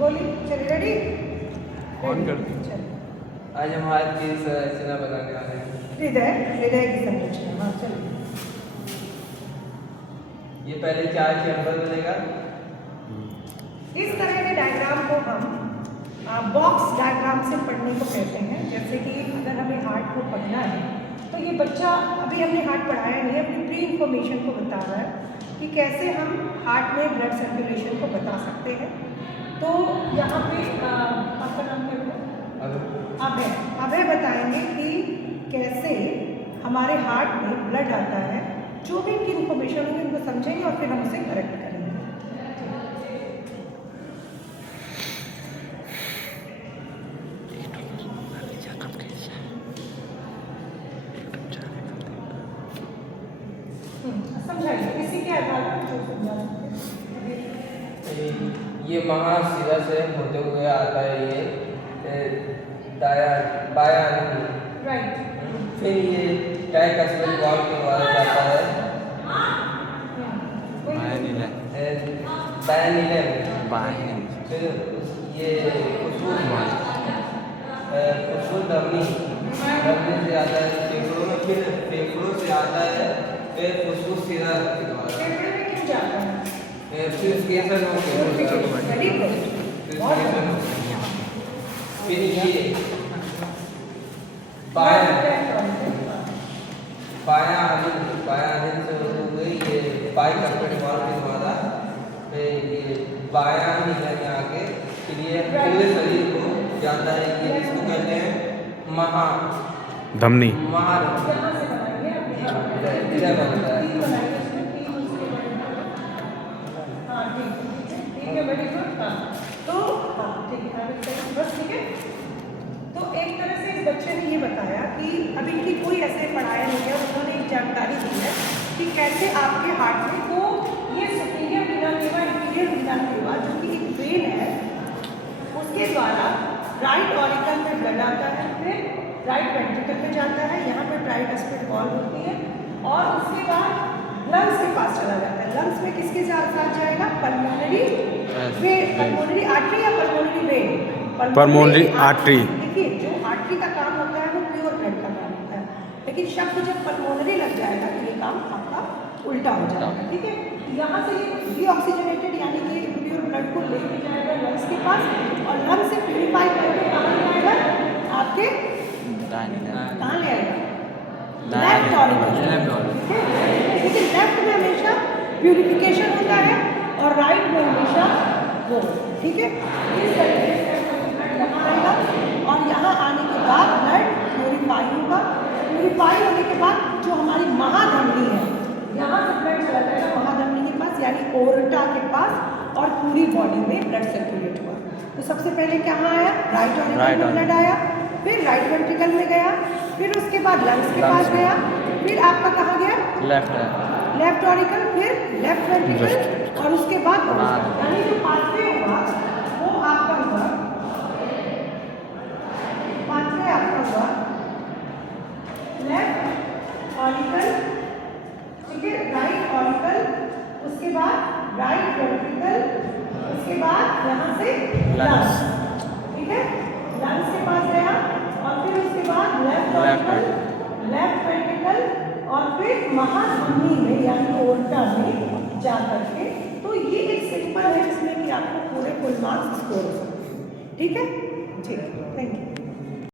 बोलिए, चलिए ready? On कर दी। चलिए। आज हम हाथ की संरचना बनाने वाले हैं। हृदय, हृदय की संरचना। हाँ चलिए। ये पहले 4 चैम्बर बनेगा। इस तरह के डायग्राम को हम बॉक्स डायग्राम से पढ़ने को कहते हैं। जैसे कि अगर हमें हार्ट को पढ़ना है तो ये बच्चा, अभी हमने हार्ट पढ़ाया नहीं, अपनी प्री इंफॉर्मेशन को बता रहा है कि कैसे हम हार्ट में ब्लड सर्कुलेशन को बता सकते हैं। तो यहाँ पे आपका नाम क्या है? अभय बताएंगे कि कैसे हमारे हार्ट में ब्लड आता है। जो भी इनकी इन्फॉर्मेशन होगी उनको समझेंगे और फिर हम उसे करेक्ट करेंगे। समझाइए, किसी के आधार पर जो समझा सकते हैं। ये महाशिरा से होते हुए आता है, ये बाया राइट। फिर ये ट्राइकस्पिड वॉल्व के द्वारा जाता है बायनीलम। फिर ये फुस्फुस धमनी से आता है फेफड़ों में, फिर फेफड़ों से आता है फिर फुस्फुस शिरा के द्वारा, फेफड़े में क्यों जाता है? फिर केसर हो गया, वेरी गुड। फिर ये बाया आधे से होते हुए ये बाइकस्पिड वॉल्व के द्वारा ये बाया नीलम में आके फिर ये पूरे शरीर को जाता है। ये इसको कहते हैं धमनी। यहाँ से बनाएंगे अपने इधर बनता है। तीन बनाएंगे, इसमें तीन उसके बनाएंगे। हाँ ठीक है, वेरी गुड। हाँ तो हाँ ठीक है, बस ठीक है। तो एक तरह से इस बच्चे ने ये बताया कि अभी इनकी कोई ऐसे पढ़ाया नहीं है, उन्होंने एक जानकारी दी है कि कैसे आपके हार्ट में, तो ये सुपीरियर वीना केवा, इंफीरियर वीना केवा जो कि एक वेन है, उसके द्वारा राइट ऑरिकल में ब्लड आता है, फिर राइट वेंट्रिकल में जाता है, यहाँ पर ट्राइकस्पिड वॉल्व होती है और उसके बाद लंग्स के पास चला जाता है। लंग्स में किसके साथ जाएगा? पल्मोनरी वेन, पल्मोनरी आर्टरी या पल्मोनरी वेन? Pulmonary artery. देखिए, जो आर्टरी का काम होता है वो प्योर ब्लड का काम होता है, लेकिन शब्द जब पल्मोनरी लग जाएगा तो ये काम आपका उल्टा हो जाएगा। ठीक है, यहाँ से ये डीऑक्सीजनेटेड यानी कि प्योर ब्लड को लेके जाएगा लंग्स के पास और लंग्स से प्यूरिफाई करके कहाँ ले आएगा? आपके कहाँ ले आएगा? Left auricle. लेकिन लेफ्ट में हमेशा प्यूरिफिकेशन होता है और राइट में हमेशा वो। ठीक है, इस तरीके से यहाँ आएगा और यहाँ आने के बाद ब्लड प्यूरिफाई होगा। प्यूरिफाई होने के बाद जो हमारी महाधमनी है, यहाँ से ब्लड चला जाएगा महाधमनी के पास यानी ओरटा के पास और पूरी बॉडी में ब्लड सर्कुलेट हुआ। तो सबसे पहले कहाँ आया? राइट ऑरिकल में ब्लड आया, फिर राइट वेंट्रिकल में गया, फिर उसके बाद लंग्स के पास गया, फिर आपका कहाँ गया? लेफ्ट ऑरिकल, फिर लेफ्ट वेंट्रिकल और उसके बाद यानी जो पाथवे हुआ वो आपका हुआ, पाथवे आपका हुआ लेफ्ट ऑरिकल, ठीक है, राइट ऑरिकल, उसके बाद राइट वेंट्रिकल, उसके बाद यहाँ से लंग्स। ठीक है, लंग्स के पास गया और फिर उसके बाद लेफ्ट ऑरिकल, लेफ्ट वेंट्रिकल और फिर महाधमनी में यानी ओरटा में जा करके। तो ये एक सिंपल है जिसमें कि आपको पूरे फुल मार्क्स स्कोर हो सकते हैं। ठीक है जी, थैंक यू।